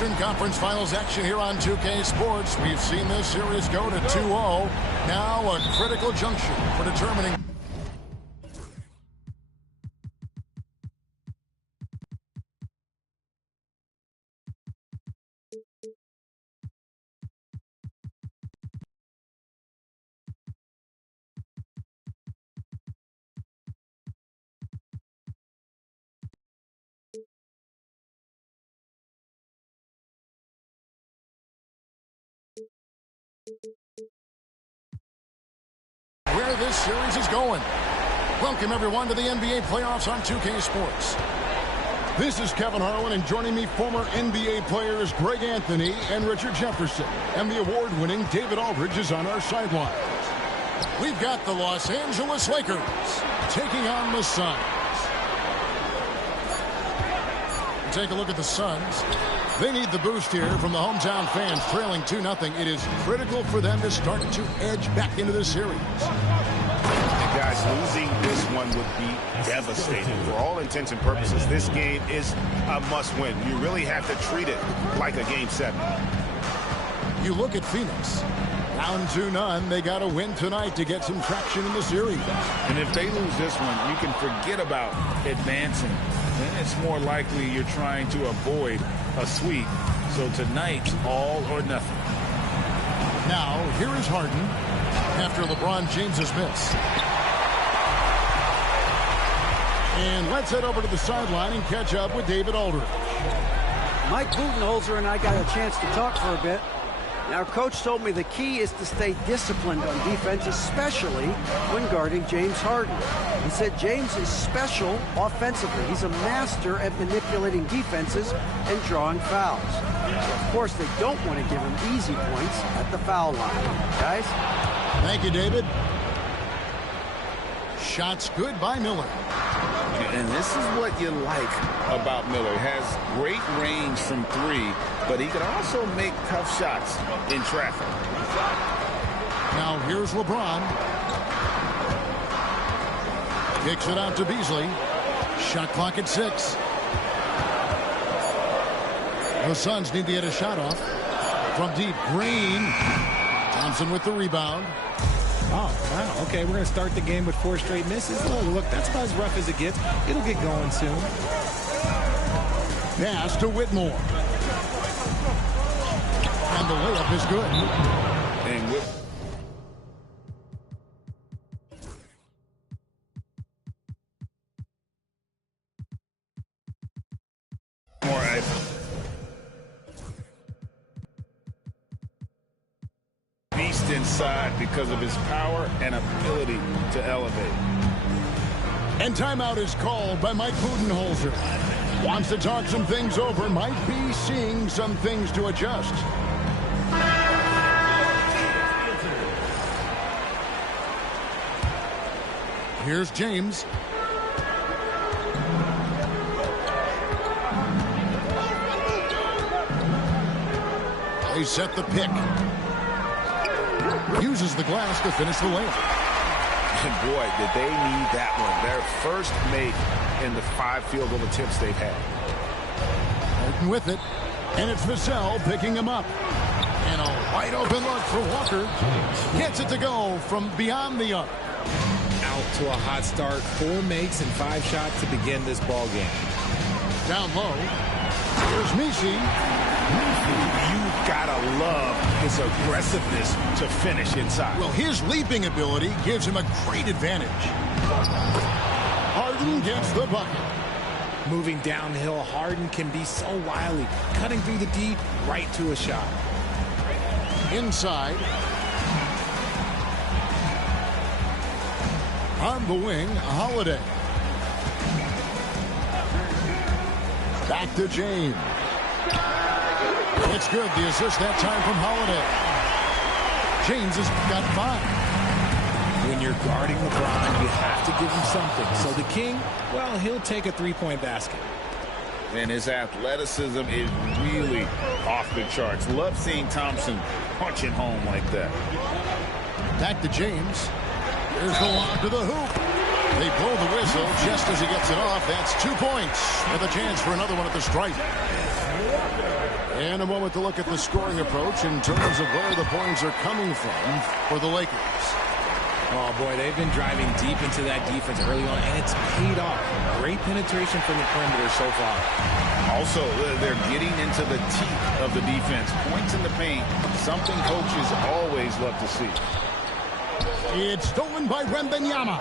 Eastern Conference Finals action here on 2K Sports. We've seen this series go to 2-0. Now a critical junction for determining. Where this series is going. Welcome, everyone, to the NBA playoffs on 2K Sports. This is Kevin Harlan, and joining me, former NBA players Greg Anthony and Richard Jefferson. And the award-winning David Aldridge is on our sidelines. We've got the Los Angeles Lakers taking on the Suns. Take a look at the Suns. They need the boost here from the hometown fans, trailing 2-0. It is critical for them to start to edge back into the series. And guys, losing this one would be devastating. For all intents and purposes, this game is a must-win. You really have to treat it like a Game 7. You look at Phoenix. Down 2-0. They got to win tonight to get some traction in the series. And if they lose this one, you can forget about advancing. Then it's more likely you're trying to avoid a sweep. So tonight's all or nothing. Now, here is Harden after LeBron James's miss. And let's head over to the sideline and catch up with David Aldridge. Mike Budenholzer and I got a chance to talk for a bit. Our coach told me the key is to stay disciplined on defense, especially when guarding James Harden. He said James is special offensively. He's a master at manipulating defenses and drawing fouls. Of course, they don't want to give him easy points at the foul line. Guys? Thank you, David. Shots good by Miller. And this is what you like about Miller. He has great range from three, but he can also make tough shots in traffic. Now here's LeBron. Kicks it out to Beasley. Shot clock at 6. The Suns need to get a shot off. From deep, Green. Thompson with the rebound. Oh, wow. Okay, we're going to start the game with 4 straight misses. Look, that's about as rough as it gets. It'll get going soon. Pass to Whitmore. And the layup is good. And beast inside because of his power and ability to elevate. And timeout is called by Mike Budenholzer. Wants to talk some things over. Might be seeing some things to adjust. Here's James. They set the pick. Uses the glass to finish the layup. And boy, did they need that one. Their first make in the 5 field goal attempts they've had. Harden with it. And it's Vassell picking him up. And a wide open look for Walker. Gets it to go from beyond the arc. Out to a hot start. 4 makes and 5 shots to begin this ball game. Down low. Here's Misi. You gotta love his aggressiveness to finish inside. Well, his leaping ability gives him a great advantage. Harden gets the bucket. Moving downhill, Harden can be so wily. Cutting through the D, right to a shot. Inside. On the wing, Holiday. Back to James. It's good. The assist that time from Holiday. James has got 5. When you're guarding LeBron, you have to give him something. So the King, well, he'll take a 3-point basket. And his athleticism is really off the charts. Love seeing Thompson punching home like that. Back to James. There's the lob to the hoop. They blow the whistle just as he gets it off. That's 2 points with a chance for another one at the stripe. And a moment to look at the scoring approach in terms of where the points are coming from for the Lakers. Oh, boy, they've been driving deep into that defense early on, and it's paid off. Great penetration from the perimeter so far. Also, they're getting into the teeth of the defense. Points in the paint, something coaches always love to see. It's stolen by Wembanyama.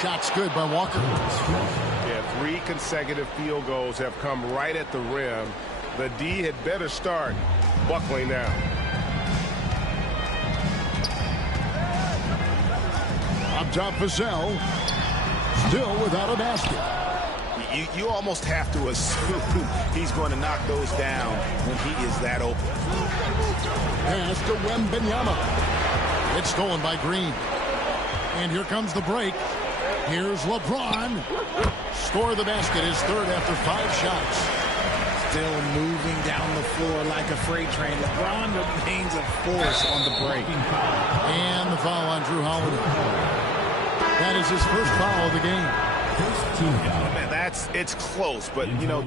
Shot's good by Walker. Yeah, 3 consecutive field goals have come right at the rim. The D had better start buckling down. Up top, Vassell. Still without a basket. You almost have to assume he's going to knock those down when he is that open. Pass to Wembanyama. It's stolen by Green. And here comes the break. Here's LeBron. Score the basket, his third after 5 shots. Still moving down the floor like a freight train. LeBron remains a force on the break. And the foul on Drew Holiday. That is his first foul of the game. Oh, man, it's close, but, you know.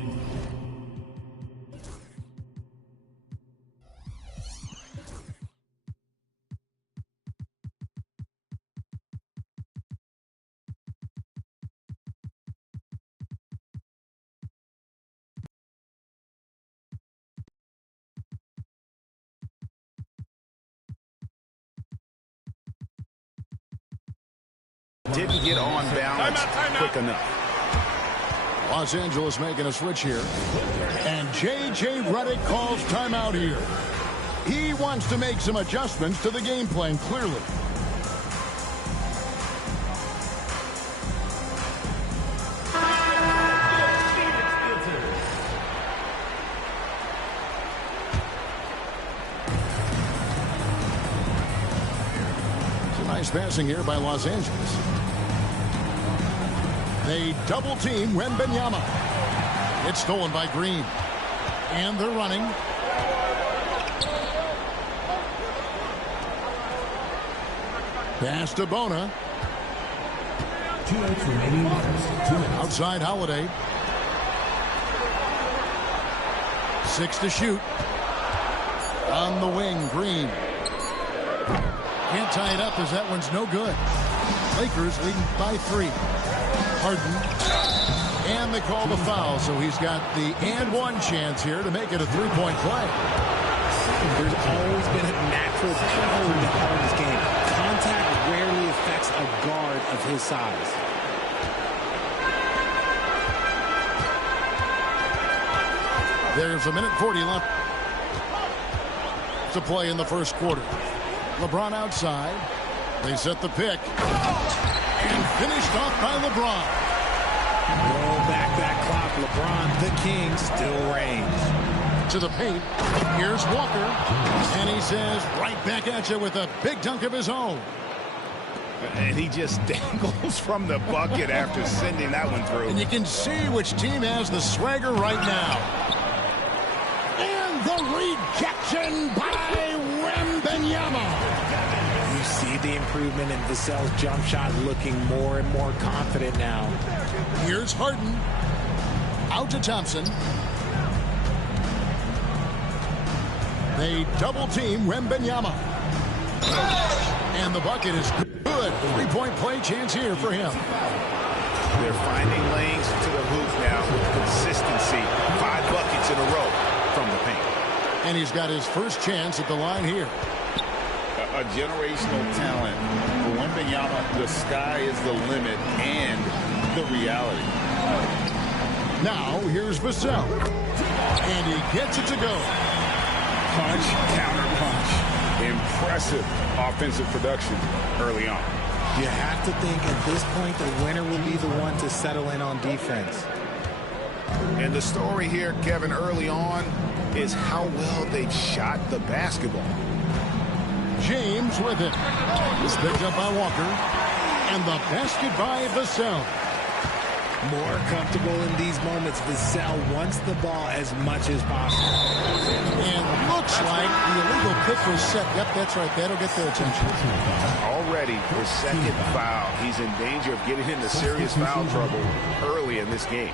Didn't get on balance quick enough. Los Angeles making a switch here. And J.J. Redick calls timeout here. He wants to make some adjustments to the game plan, clearly. It's a nice passing here by Los Angeles. They double team Wembanyama. It's stolen by Green. And they're running. Pass to Bona. 2 minutes remaining. Outside Holiday. 6 to shoot. On the wing, Green. Can't tie it up as that one's no good. Lakers leading by 3. Harden. And they call the foul, so he's got the and one chance here to make it a 3-point play. There's always been a natural power to Harden's game. Contact rarely affects a guard of his size. There's 1:40 left to play in the first quarter. LeBron outside. They set the pick. And finished off by LeBron. Roll back that clock. LeBron, the king, still reigns. To the paint. Here's Walker. And he says, right back at you with a big dunk of his own. And he just dangles from the bucket after sending that one through. And you can see which team has the swagger right now. And the rejection by Wembanyama. You see the improvement in Vassell's jump shot, looking more and more confident now. Here's Harden. Out to Thompson. They double team Wembanyama. And the bucket is good. 3-point play chance here for him. They're finding lanes to the hoop now. Consistency. 5 buckets in a row from the paint. And he's got his first chance at the line here. A generational talent. For Wembanyama, the sky is the limit and the reality. Now, here's Vassell. And he gets it to go. Punch, counter punch. Impressive offensive production early on. You have to think at this point the winner will be the one to settle in on defense. And the story here, Kevin, early on is how well they've shot the basketball. James with it. It's picked up by Walker. And the basket by Vassell. More comfortable in these moments. Vassell wants the ball as much as possible. And looks like the illegal pick was set. Yep, that's right. That'll get their attention. Already his second foul. He's in danger of getting into serious foul trouble early in this game.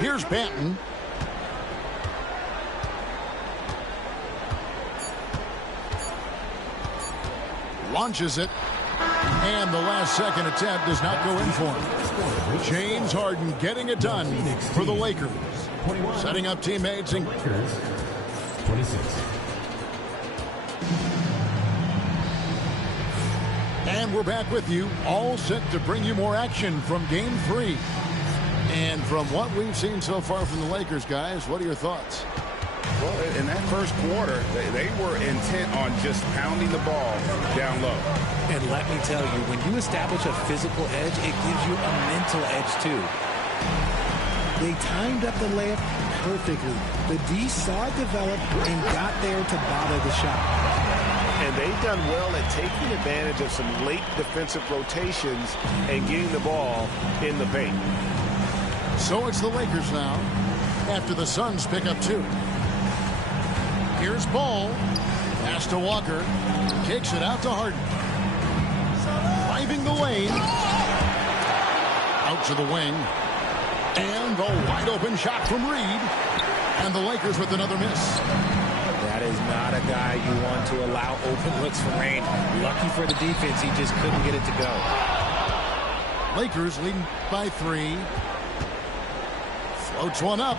Here's Banton. Launches it. And the last second attempt does not go in for him. James Harden getting it done for the Lakers. Setting up teammates. And 26. And we're back with you, all set to bring you more action from Game 3. And from what we've seen so far from the Lakers, guys, what are your thoughts? Well, in that first quarter, they were intent on just pounding the ball down low. And let me tell you, when you establish a physical edge, it gives you a mental edge too. They timed up the layup perfectly. The D saw it develop and got there to bother the shot. And they've done well at taking advantage of some late defensive rotations and getting the ball in the paint. So it's the Lakers now, after the Suns pick up 2. Here's Ball. Pass to Walker. Kicks it out to Harden. Driving the lane. Out to the wing. And the wide open shot from Reed. And the Lakers with another miss. That is not a guy you want to allow open looks for rain. Lucky for the defense, he just couldn't get it to go. Lakers leading by 3. Floats one up.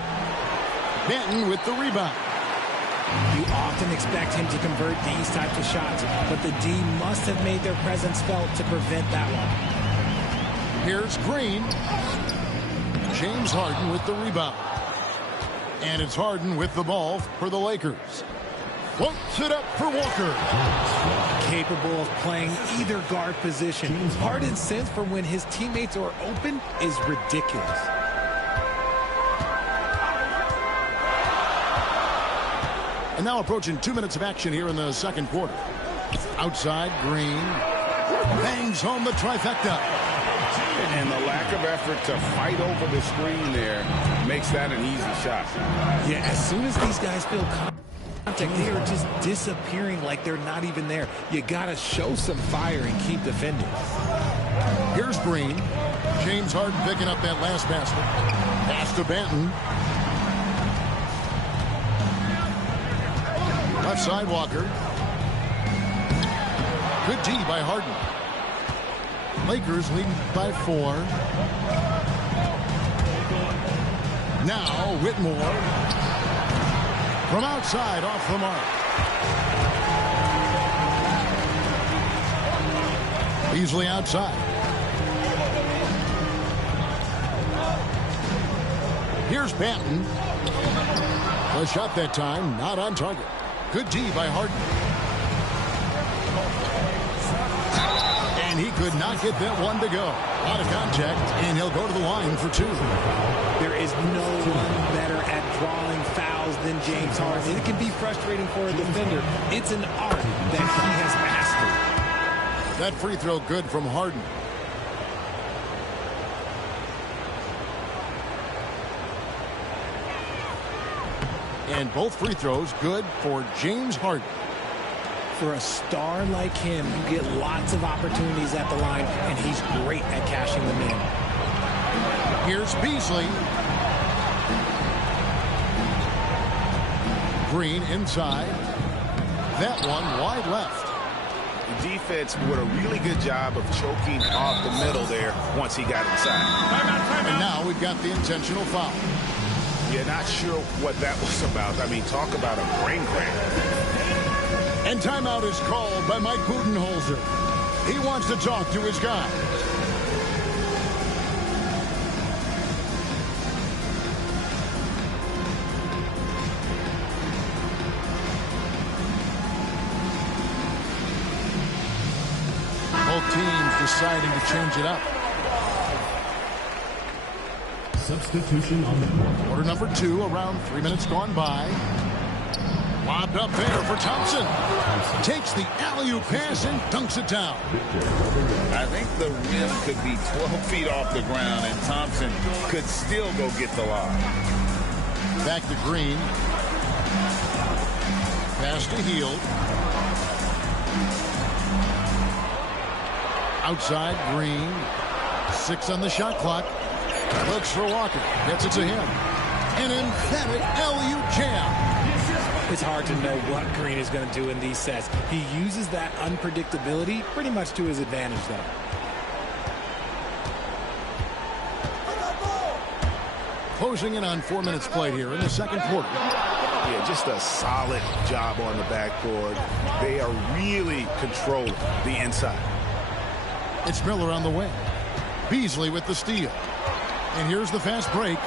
Benton with the rebound. You often expect him to convert these types of shots, but the D must have made their presence felt to prevent that one. Here's Green. James Harden with the rebound. And it's Harden with the ball for the Lakers. Floats it up for Walker. Capable of playing either guard position. Harden's sense for when his teammates are open is ridiculous. And now approaching 2 minutes of action here in the second quarter. Outside, Green bangs home the trifecta. And the lack of effort to fight over the screen there makes that an easy shot. Yeah, as soon as these guys feel contact, they are just disappearing like they're not even there. You got to show some fire and keep defending. Here's Green. James Harden picking up that last basket. Pass to Banton. Left side, Walker. Good D by Harden. Lakers leading by 4. Now Whitmore. From outside, off the mark. Beasley outside. Here's Banton. The shot that time, not on target. Good D by Harden. And he could not get that one to go. Out of contact, and he'll go to the line for 2. There is no one better at drawing fouls than James Harden. It can be frustrating for a defender. It's an art that he has mastered. That free throw good from Harden. And both free throws good for James Harden. For a star like him, you get lots of opportunities at the line, and he's great at cashing them in. Here's Beasley. Green inside. That one wide left. The defense did a really good job of choking off the middle there once he got inside. And now we've got the intentional foul. Yeah, not sure what that was about. I mean, talk about a brain cramp. And timeout is called by Mike Budenholzer. He wants to talk to his guys. Both teams deciding to change it up. Substitution on the court. Quarter number 2, around 3 minutes gone by. Lobbed up there for Thompson. Takes the alley-oop pass and dunks it down. I think the rim could be 12 feet off the ground, and Thompson could still go get the lob. Back to Green. Pass to Hield. Outside, Green. 6 on the shot clock. Looks for Walker. Gets it to him. An emphatic alley-oop jam. It's hard to know what Green is going to do in these sets. He uses that unpredictability pretty much to his advantage, though. Closing in on 4 minutes played here in the second quarter. Yeah, just a solid job on the backboard. They are really controlling the inside. It's Miller on the wing. Beasley with the steal. And here's the fast break.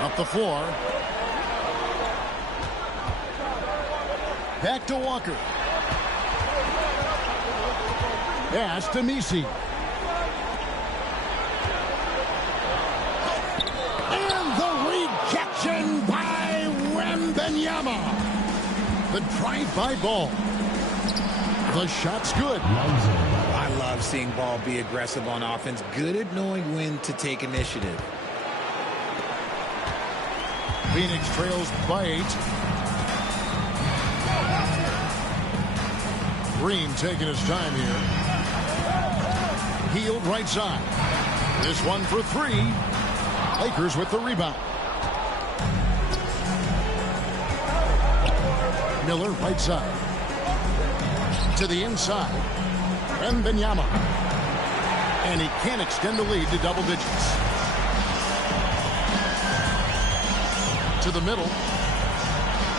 Up the floor. Back to Walker. Pass to Messi. And the rejection by Wembanyama. The drive-by ball. The shot's good. I love seeing Ball be aggressive on offense. Good at knowing when to take initiative. Phoenix trails by 8. Green taking his time here. Hield right side. This one for 3. Lakers with the rebound. Miller right side. To the inside. Wembanyama. And he can't extend the lead to double digits. To the middle.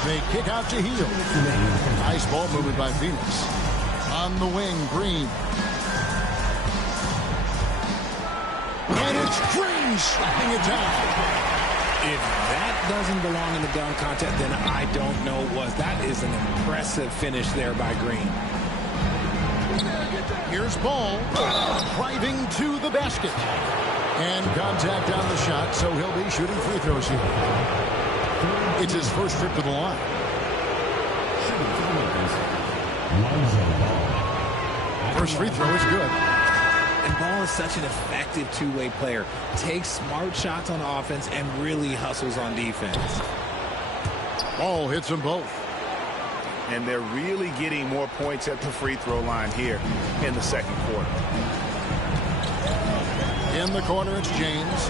They kick out to Hield. Nice ball movement by Phoenix. On the wing, Green. And it's Green slapping it down. If that doesn't belong in the dunk contest, then I don't know what. That is an impressive finish there by Green. Here's Ball driving to the basket. And contact on the shot, so he'll be shooting free throws here. It's his first trip to the line. First free throw is good. And Ball is such an effective two-way player. Takes smart shots on offense and really hustles on defense. Ball hits them both. And they're really getting more points at the free throw line here in the second quarter. In the corner, it's James.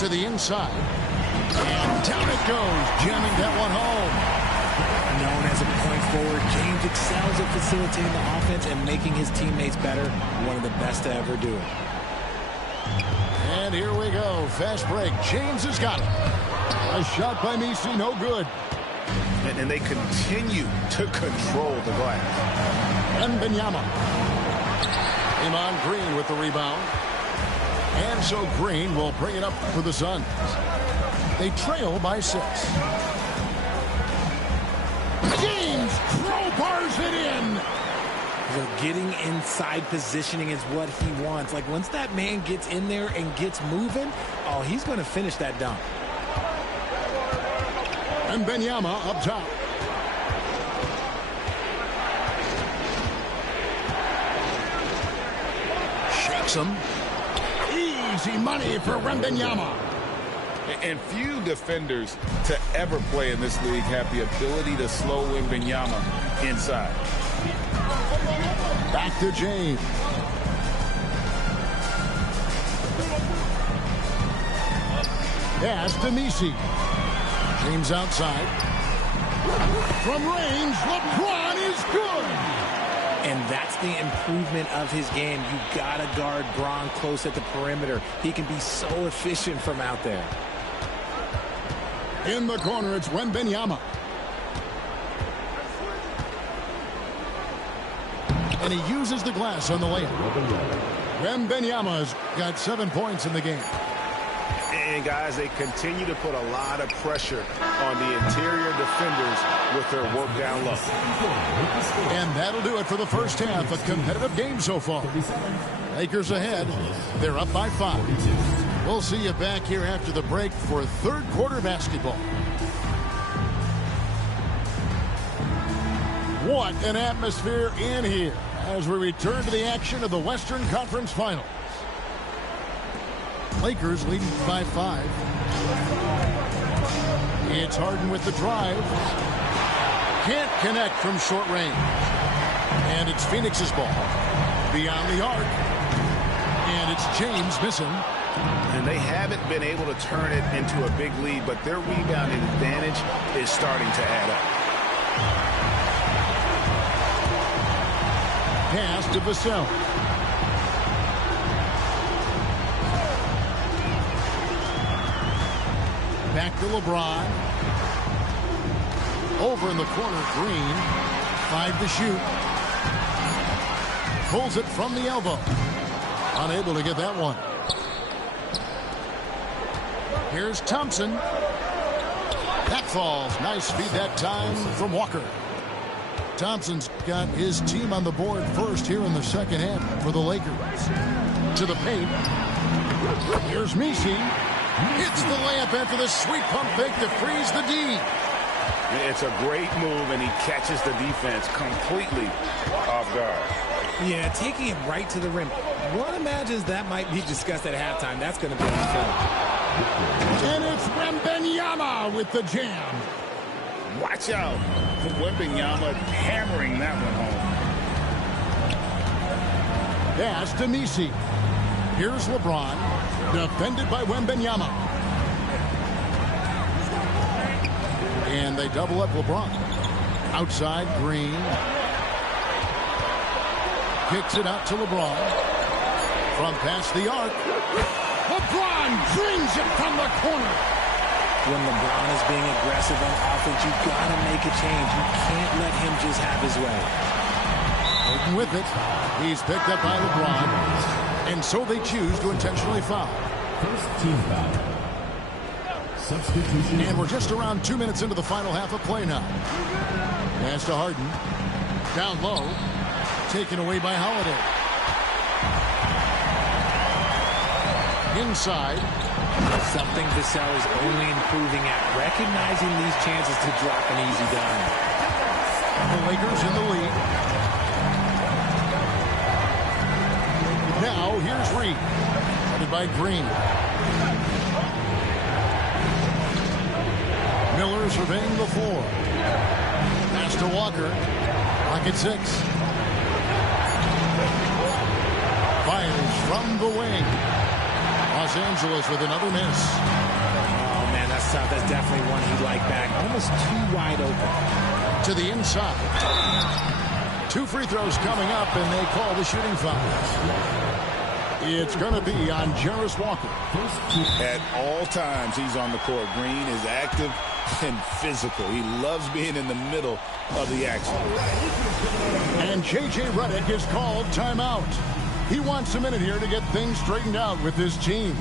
To the inside. And down it goes, jamming that one home. Known as a point forward, James excels at facilitating the offense and making his teammates better. One of the best to ever do it. And here we go. Fast break. James has got it. A shot by Messi, no good. And they continue to control the glass. Wembanyama. Iman Green with the rebound. And so Green will bring it up for the Suns. They trail by 6. James crowbars it in. So getting inside positioning is what he wants. Like once that man gets in there and gets moving, oh, he's going to finish that dunk. And Wembanyama up top. Shakes him. Easy money for Wembanyama. And few defenders to ever play in this league have the ability to slow Wembanyama inside. Back to James. Pass to Messi. James outside. From range, LeBron is good. And that's the improvement of his game. You got to guard Bron close at the perimeter. He can be so efficient from out there. In the corner, it's Wembanyama. And he uses the glass on the layup. Wembanyama's got 7 points in the game. And, guys, they continue to put a lot of pressure on the interior defenders with their work down low. And that'll do it for the first half. A competitive game so far. Lakers ahead. They're up by 5. We'll see you back here after the break for third quarter basketball. What an atmosphere in here as we return to the action of the Western Conference Finals. Lakers leading by 5. It's Harden with the drive. Can't connect from short range. And it's Phoenix's ball. Beyond the arc. And it's James missing. And they haven't been able to turn it into a big lead, but their rebounding advantage is starting to add up. Pass to Vassell. Back to LeBron. Over in the corner, Green. 5 to shoot. Pulls it from the elbow. Unable to get that one. Here's Thompson. That falls. Nice feed that time from Walker. Thompson's got his team on the board first here in the second half for the Lakers. To the paint. Here's Messi. Hits the layup after the sweet pump fake to freeze the D. It's a great move, and he catches the defense completely off guard. Yeah, taking it right to the rim. One imagines that might be discussed at halftime. That's going to be on the film. And it's Wembanyama with the jam. Watch out for Wembanyama hammering that one home. Pass to Messi. Here's LeBron. Defended by Wembanyama. And they double up LeBron. Outside, Green. Kicks it out to LeBron. From past the arc. LeBron brings it from the corner. When LeBron is being aggressive on offense, you've got to make a change. You can't let him just have his way. Harden with it. He's picked up by LeBron. And so they choose to intentionally foul. First team foul. Substitution. And we're just around 2 minutes into the final half of play now. Pass to Harden. Down low. Taken away by Holiday. Inside. Something Vassell is only improving at, recognizing these chances to drop an easy dime. The Lakers in the lead. Now here's Reed. Headed by Green. Miller surveying the floor. Pass to Walker. Clock at 6. Fires from the wing. Los Angeles with another miss. Oh, man, that's tough. That's definitely one he'd like back. Almost too wide open. To the inside. 2 free throws coming up, and they call the shooting foul. It's going to be on Jarris Walker. At all times, he's on the court. Green is active and physical. He loves being in the middle of the action. And J.J. Redick is called timeout. He wants a minute here to get things straightened out with his team.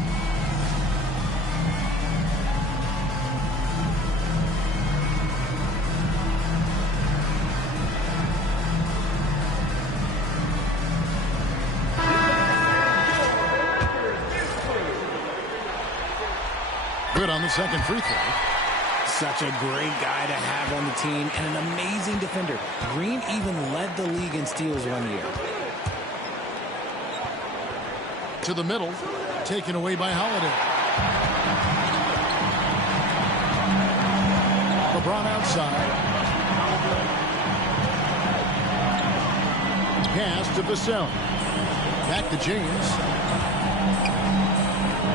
Good on the second free throw. Such a great guy to have on the team and an amazing defender. Green even led the league in steals one year. To the middle, taken away by Holiday. LeBron outside. Pass to Vassell. Back to James.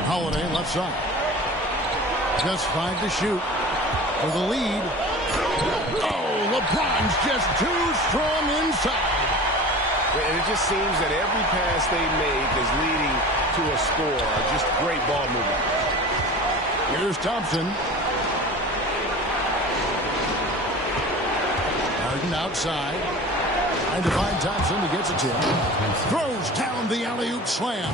Holiday left side. Just 5 to shoot. For the lead. Oh, LeBron's just too strong inside. And it just seems that every pass they make is leading to a score. Just great ball movement. Here's Thompson. Harden outside. Trying to find Thompson. He gets it to him. Throws down the alley-oop slam.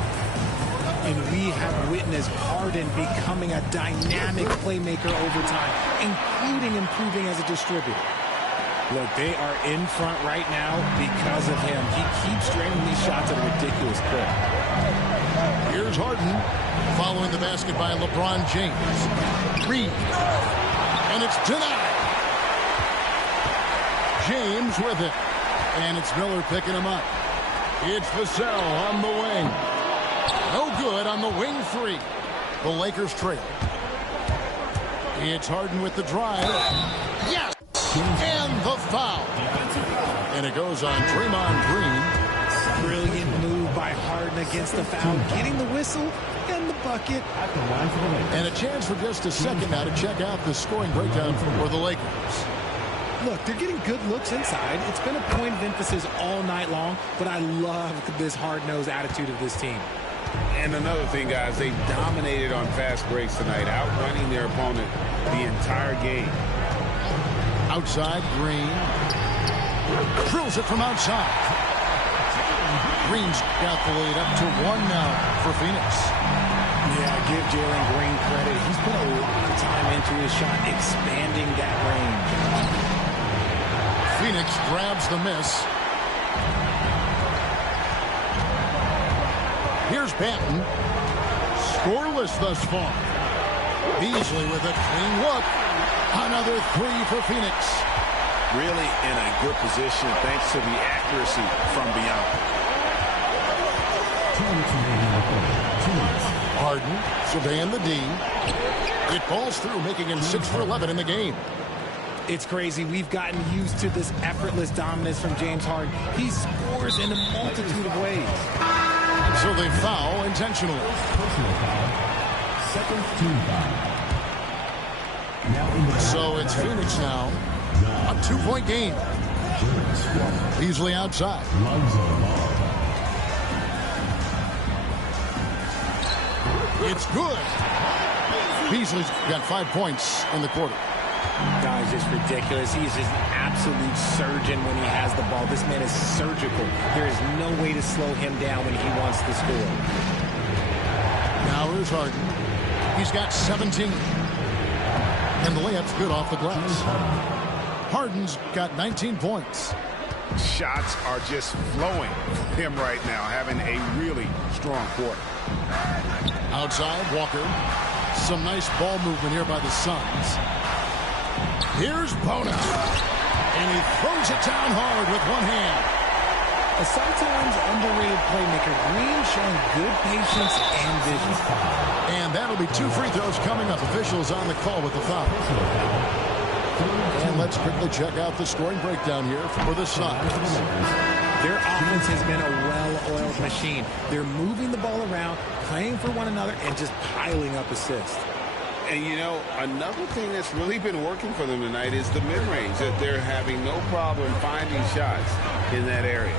And we have witnessed Harden becoming a dynamic playmaker over time, including improving as a distributor. Look, they are in front right now because of him. He keeps draining these shots at a ridiculous clip. Here's Harden following the basket by LeBron James. Reed. And it's denied. James with it. And it's Miller picking him up. It's Vassell on the wing. No good on the wing three. The Lakers trail. It's Harden with the drive. Yes! And the foul. And it goes on Draymond Green. Brilliant move by Harden against the foul. Getting the whistle and the bucket. And a chance for just a second now to check out the scoring breakdown for the Lakers. Look, they're getting good looks inside. It's been a point of emphasis all night long, but I love this hard-nosed attitude of this team. And another thing, guys, they dominated on fast breaks tonight, outrunning their opponent the entire game. Outside, Green. Drills it from outside. Green's got the lead up to 1 now for Phoenix. Yeah, give Jalen Green credit. He's put a lot of time into his shot, expanding that range. Phoenix grabs the miss. Here's Banton. Scoreless thus far. Beasley with a clean look. Another three for Phoenix. Really in a good position thanks to the accuracy from beyond. Harden surveying the D. It falls through, making him 6 for 11 in the game. It's crazy. We've gotten used to this effortless dominance from James Harden. He scores in a multitude of ways. So they foul intentionally. Personal foul. Second team foul. So it's Phoenix now. A 2-point game. Beasley outside. It's good. Beasley's got 5 points in the quarter. Guys, it's ridiculous. He is just an absolute surgeon when he has the ball. This man is surgical. There is no way to slow him down when he wants to score. Now here's Harden. He's got 17. And the layup's good off the glass. Harden's got 19 points. Shots are just flowing from him right now, having a really strong quarter. Outside, Walker. Some nice ball movement here by the Suns. Here's Bonus. And he throws it down hard with one hand. A sometimes underrated playmaker, Green showing good patience and vision. And that'll be 2 free throws coming up. Officials on the call with the foul. And let's quickly check out the scoring breakdown here for the Suns. Their offense has been a well-oiled machine. They're moving the ball around, playing for one another, and just piling up assists. And, you know, another thing that's really been working for them tonight is the mid-range, that they're having no problem finding shots in that area.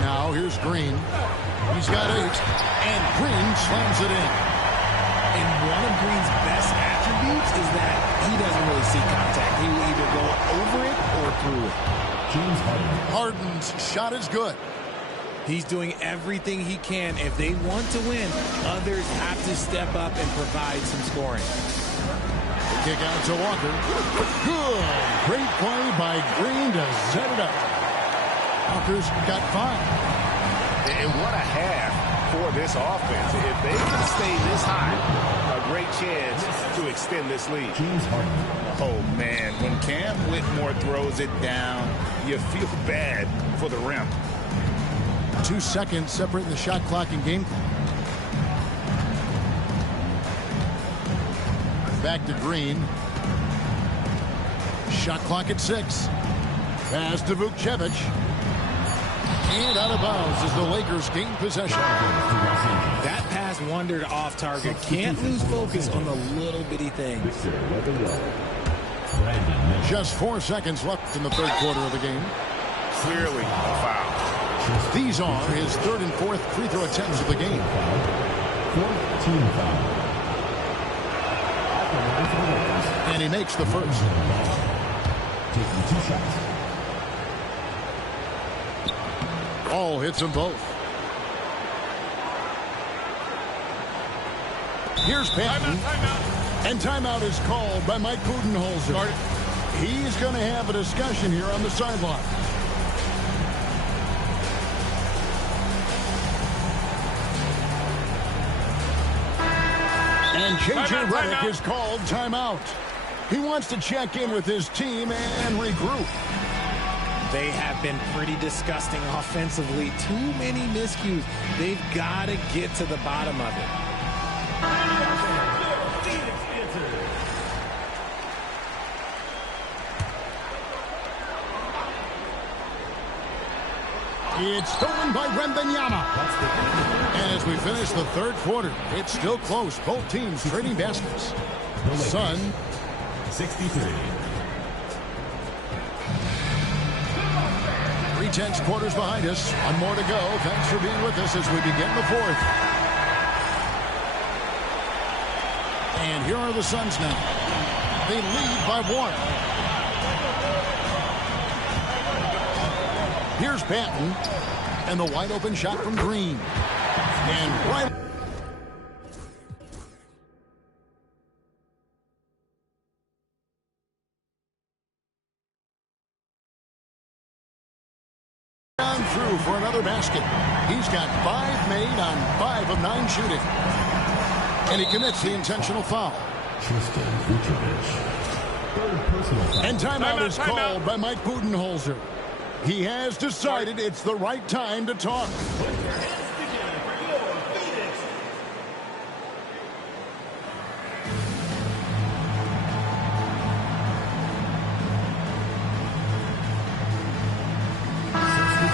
Now here's Green. He's got 8, and Green slams it in. And one of Green's best attributes is that he doesn't really see contact. He will either go over it or through it. James Harden. Harden's shot is good. He's doing everything he can. If they want to win, others have to step up and provide some scoring. Kick out to Walker. Good. Great play by Green to set it up. Walker's got 5. And what a half for this offense. If they can stay this high, a great chance to extend this lead. James Harden. Oh, man, when Cam Whitmore throws it down, you feel bad for the rim. 2 seconds separating the shot clock and game clock. Back to Green. Shot clock at 6. Pass to Vukcevic. And out of bounds as the Lakers gain possession. That pass wandered off target. Can't lose focus on the little bitty things. Just 4 seconds left in the third quarter of the game. Clearly a foul. These are his 3rd and 4th free throw attempts of the game. 4th team foul. And he makes the first. Taking 2 shots. All hits them both. Here's Patton. And timeout is called by Mike Budenholzer. He's going to have a discussion here on the sideline. And J.J. Redick is called timeout. He wants to check in with his team and regroup. They have been pretty disgusting offensively. Too many miscues. They've got to get to the bottom of it. It's stolen by Wembanyama. And as we finish the third quarter, it's still close. Both teams trading baskets. Sun 63. 3/10 quarters behind us. One more to go. Thanks for being with us as we begin the fourth. And here are the Suns now. They lead by 1. Here's Banton. And the wide open shot from Green. And right. Through for another basket. He's got 5 made on 5 of 9 shooting. And he commits the intentional foul. And timeout is called by Mike Budenholzer. He has decided it's the right time to talk.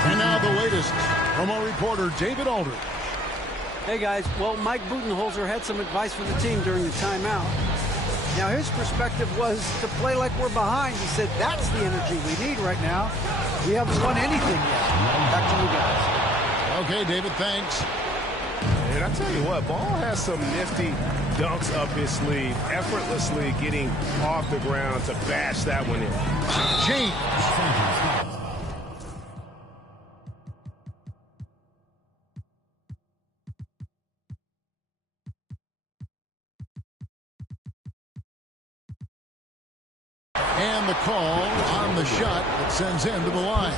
And now the latest from our reporter, David Aldridge. Hey, guys. Well, Mike Budenholzer had some advice for the team during the timeout. Now, his perspective was to play like we're behind. He said that's the energy we need right now. We haven't won anything yet. Back to you guys. Okay, David, thanks. And I tell you what, Ball has some nifty dunks up his sleeve, effortlessly getting off the ground to bash that one in. James. And the call on the shot that sends him to the line.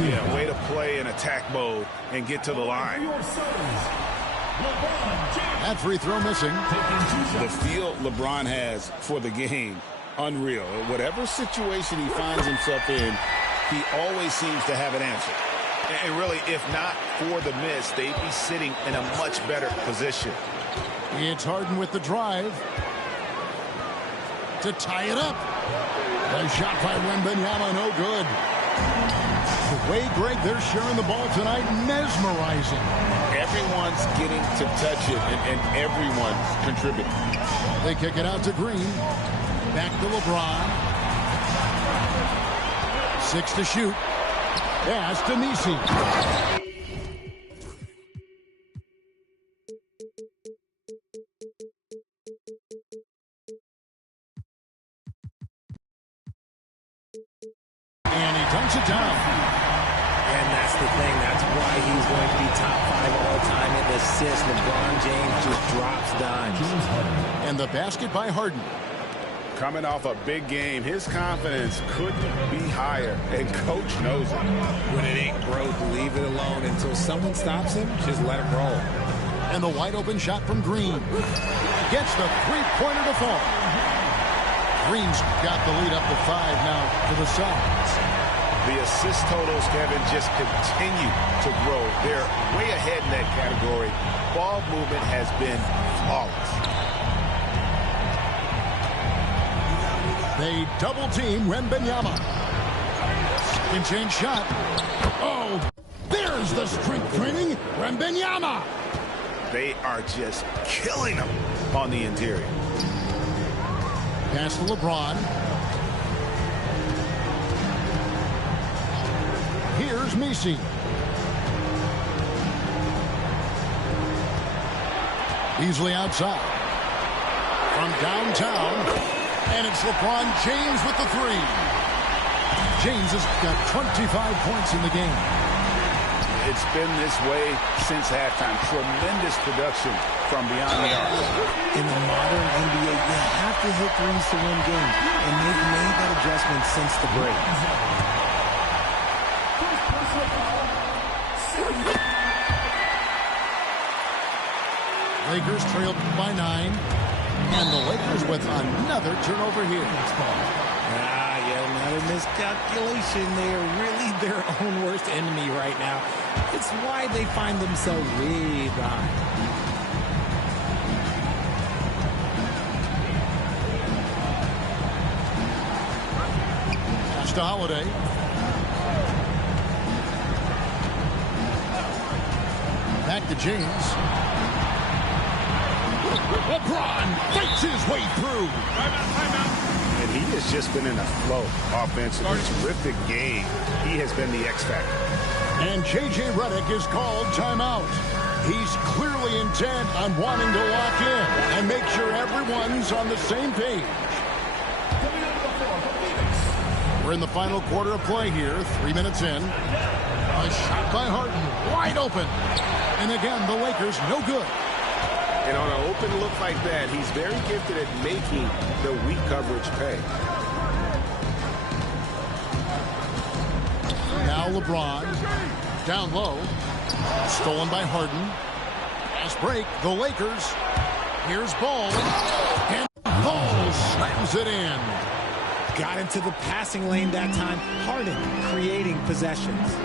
Yeah, way to play in attack mode and get to the line. That free throw missing. The feel LeBron has for the game, unreal. Whatever situation he finds himself in, he always seems to have an answer. And really, if not for the miss, they'd be sitting in a much better position. It's Harden with the drive to tie it up. A shot by Wembanyama, no good. The way, Greg, they're sharing the ball tonight, mesmerizing. Everyone's getting to touch it, and everyone's contributing. They kick it out to Green. Back to LeBron. 6 to shoot. Pass to Nisi. And he dunks it down. And that's the thing. That's why he's going to be top 5 all time in assists. LeBron James just drops dimes. And the basket by Harden. Coming off a big game, his confidence couldn't be higher, and Coach knows it. When it ain't broke, leave it alone until someone stops him. Just let it roll. And the wide open shot from Green. Gets the three-pointer to fall. Green's got the lead up to 5 now for the Suns. The assist totals, Kevin, just continue to grow. They're way ahead in that category. Ball movement has been flawless. They double-team Wembanyama. Second change shot. Oh, there's the strength training. Wembanyama. They are just killing them on the interior. Pass to LeBron. Here's Messi. Easily outside. From downtown. And it's LeBron James with the 3. James has got 25 points in the game. It's been this way since halftime. Tremendous production from beyond the arc. In the modern NBA, you have to hit threes to win games. And they've made that adjustment since the break. Lakers trail by 9. And the Lakers with another turnover here. Yet another miscalculation. They are really their own worst enemy right now. It's why they find themselves way behind. Pass to Holiday. Back to James. LeBron fights his way through. And he has just been in a flow offensively. Terrific game. He has been the X factor. And J.J. Redick is called timeout. He's clearly intent on wanting to lock in and make sure everyone's on the same page. We're in the final quarter of play here. 3 minutes in. A shot by Harden. Wide open. And again, the Lakers no good. And on an open look like that, he's very gifted at making the weak coverage pay. Now LeBron. Down low. Stolen by Harden. Pass break. The Lakers. Here's Ball. And Ball slams it in. Got into the passing lane that time. Harden creating possessions.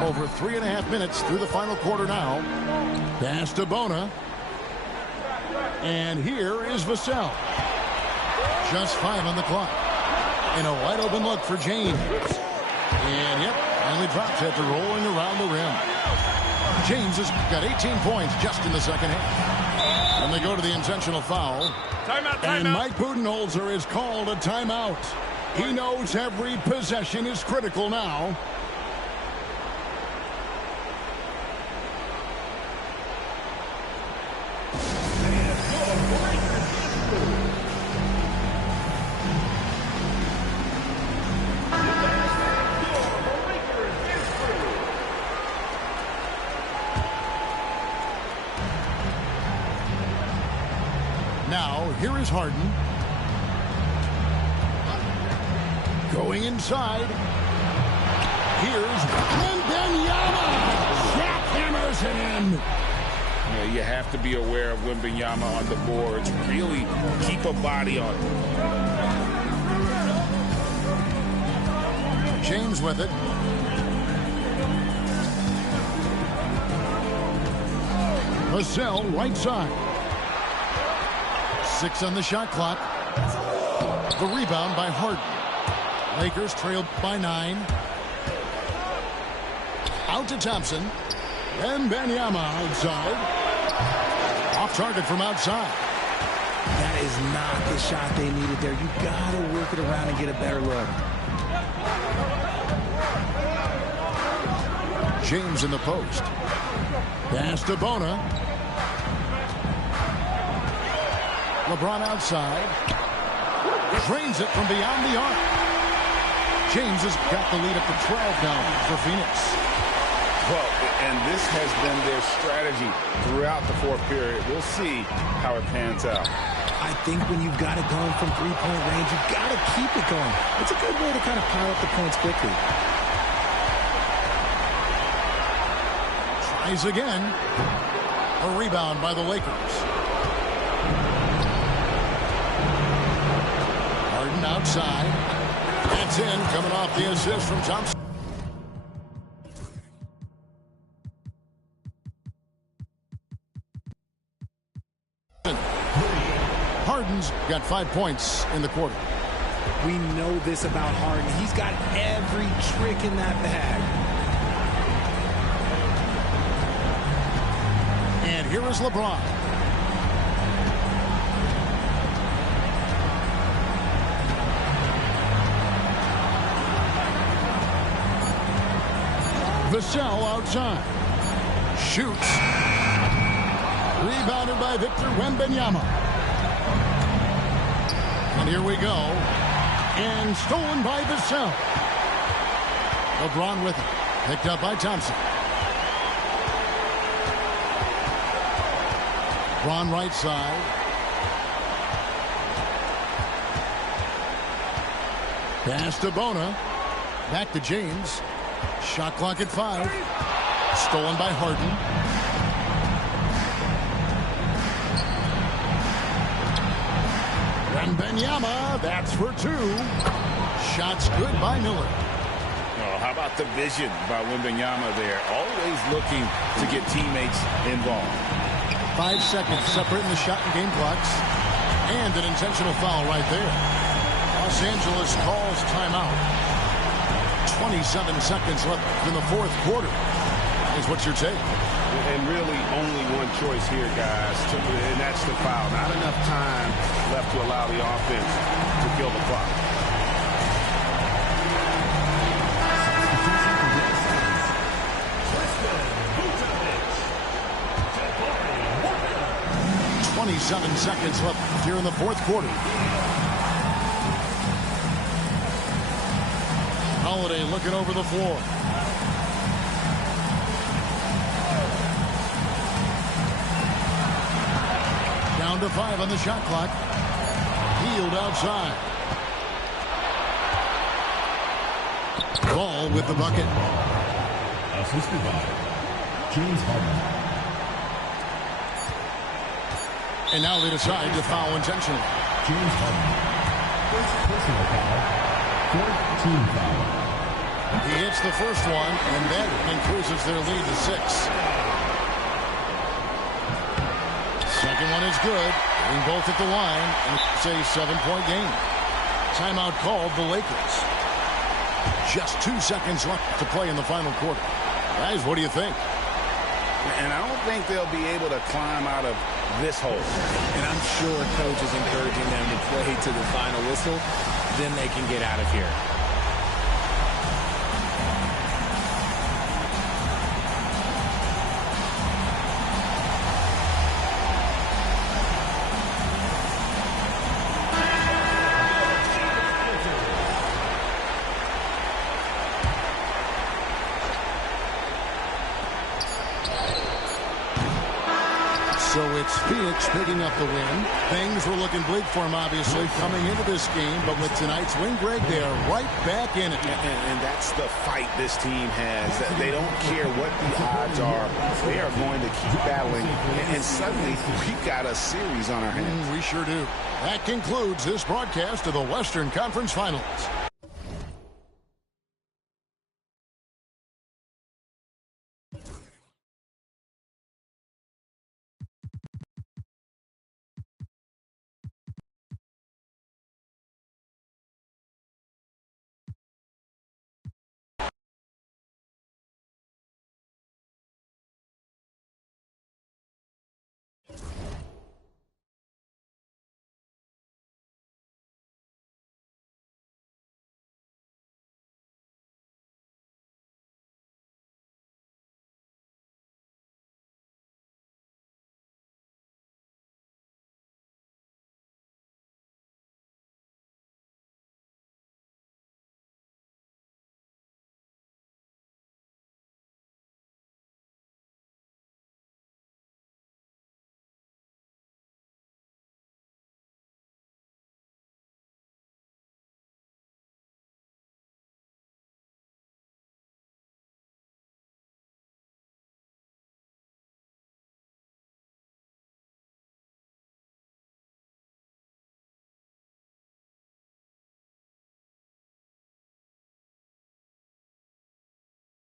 Over 3.5 minutes through the final quarter now. Pass to Bona. And here is Vassell. Just 5 on the clock. And a wide open look for James. And yep, finally drops after rolling around the rim. James has got 18 points just in the second half. And they go to the intentional foul. Timeout. And Mike Budenholzer is called a timeout. He knows every possession is critical now. Now, here is Harden. Going inside. Here's Wembanyama. Jackhammers it in. Yeah, you have to be aware of Wembanyama on the boards. Really keep a body on him. James with it. Vassell right side. 6 on the shot clock. The rebound by Harden. Lakers trailed by 9. Out to Thompson. And Wembanyama outside. Off target from outside. That is not the shot they needed there. You got to work it around and get a better look. James in the post. Pass to Bona. LeBron outside. Drains it from beyond the arc. James has got the lead up to 12 now for Phoenix. Well, and this has been their strategy throughout the fourth period. We'll see how it pans out. I think when you've got it going from three-point range, you've got to keep it going. It's a good way to kind of pile up the points quickly. Tries again. A rebound by the Lakers. Harden outside. That's in, coming off the assist from Thompson. Harden's got 5 points in the quarter. We know this about Harden. He's got every trick in that bag. And here is LeBron. Vassell outside. Shoots. Rebounded by Victor Wembanyama. And here we go. And stolen by Vassell. LeBron with it. Picked up by Thompson. LeBron right side. Pass to Bona. Back to James. Shot clock at 5. Stolen by Harden. Wembanyama, that's for two. Shots good by Miller. Oh, how about the vision by Wembanyama there? Always looking to get teammates involved. 5 seconds separating the shot and game clocks. And an intentional foul right there. Los Angeles calls timeout. 27 seconds left in the fourth quarter. Is what's your take? And really only one choice here, guys, and that's the foul. Not enough time left to allow the offense to kill the clock. .27 seconds left here in the fourth quarter. Holiday looking over the floor. Down to 5 on the shot clock. Healed outside. Ball with the bucket. Assisted by James Harden. And now they decide to foul intentionally. James Harden. First personal foul. Fourth team foul. He hits the first one, and that increases their lead to 6. Second one is good. Getting both at the line, and it's a 7-point game. Timeout called the Lakers. Just 2 seconds left to play in the final quarter. Guys, what do you think? And I don't think they'll be able to climb out of this hole. And I'm sure coach is encouraging them to play to the final whistle. Then they can get out of here. So it's Phoenix picking up the win. Things were looking bleak for him, obviously, coming into this game. But with tonight's win, Greg, they are right back in it. And that's the fight this team has. They don't care what the odds are. They are going to keep battling. And suddenly, we've got a series on our hands. We sure do. That concludes this broadcast of the Western Conference Finals.